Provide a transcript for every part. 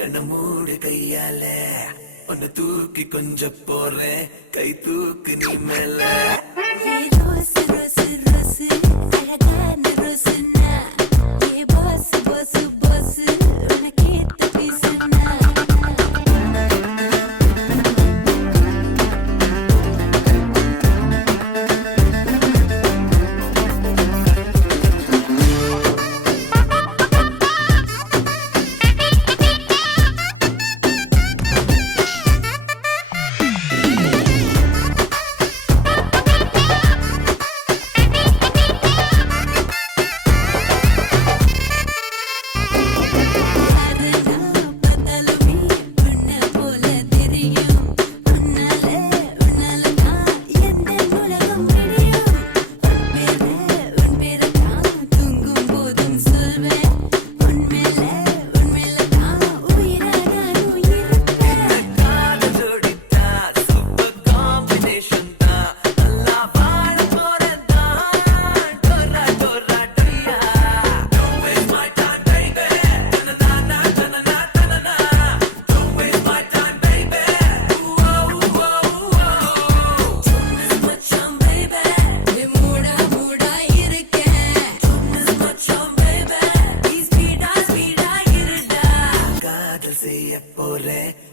கண்ண மூடு கையால உன்னை தூக்கி கொஞ்சம் போறேன் கை தூக்கு நீ மேல ரோசு ரோசு ரோசு அழகான ரோசுனா ஏ பாஸ் பாஸ் பாஸ் உனக்கேத்த பேசுனா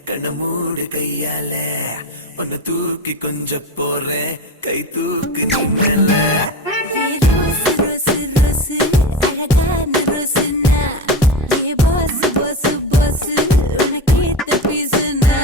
கண்ண மூடு கையால உன்னை தூக்கி கொஞ்சம் போறேன் கை தூக்கு நீ மேல ரோசு ரோசு ரோசு அழகான ரோசுனா ஏ பாஸ் பாஸ் பாஸ் உனக்கேத்த பேசுனா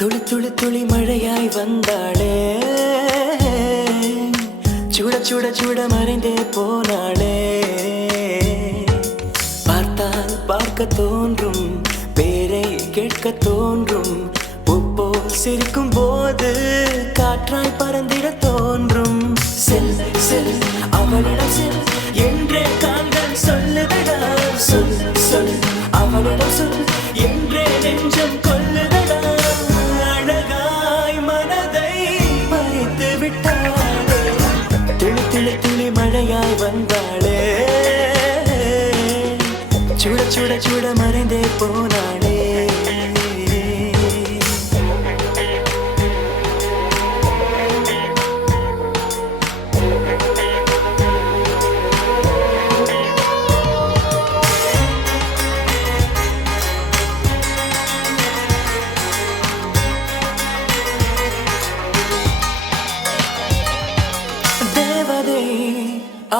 துளி துளி துளி மழையாய் வந்தாளே சுட சுட சுட மறைந்தே போனாளே பார்த்தால் பார்க்க தோன்றும் பேரை கேட்க தோன்றும் போல் சிரிக்கும் போது காற்றாய் பறந்திட தோன்றும் செல் செல் அவளிடம் செல் என்றே காந்தன் சொல்லுதடா சொல் சொல் அவளிடம் சொல் என்றே நெஞ்சம் கொல்லுதடா மழையாய் வந்தாளே சுட சுட சுட மறைந்தே போனாளே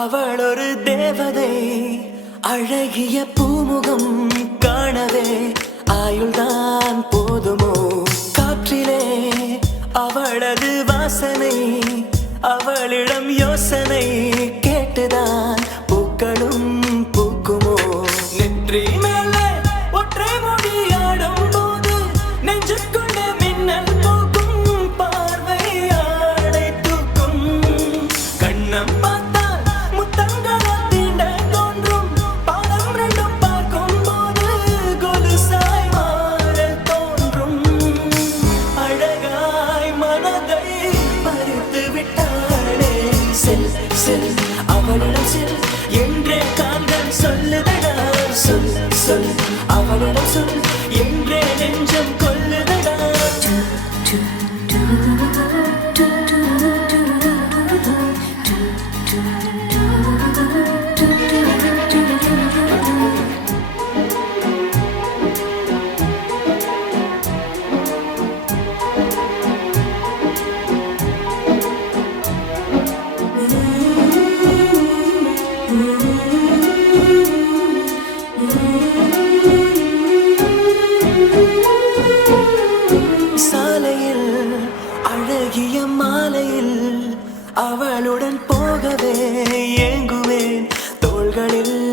அவள் ஒரு தேவதை அழகிய பூமுகம் காணவே ஆயுள்தான் போதுமோ காற்றிலே அவளது வாசனை அவளிடம் யோசனை கேட்டுதான் பூக்களும் பூக்குமோ நெற்றி மேலே ஒற்றை மொழியாடும் போது நெஞ்சுக்குள்ள மின்னல் போக்கும் பார்வை ஆடை தூக்கும் கண்ணம் அவளிடம் செல் என்றே காண்ப அழகிய மாலையில் அவளுடன் போகவே ஏங்குவேன் தோள்களில்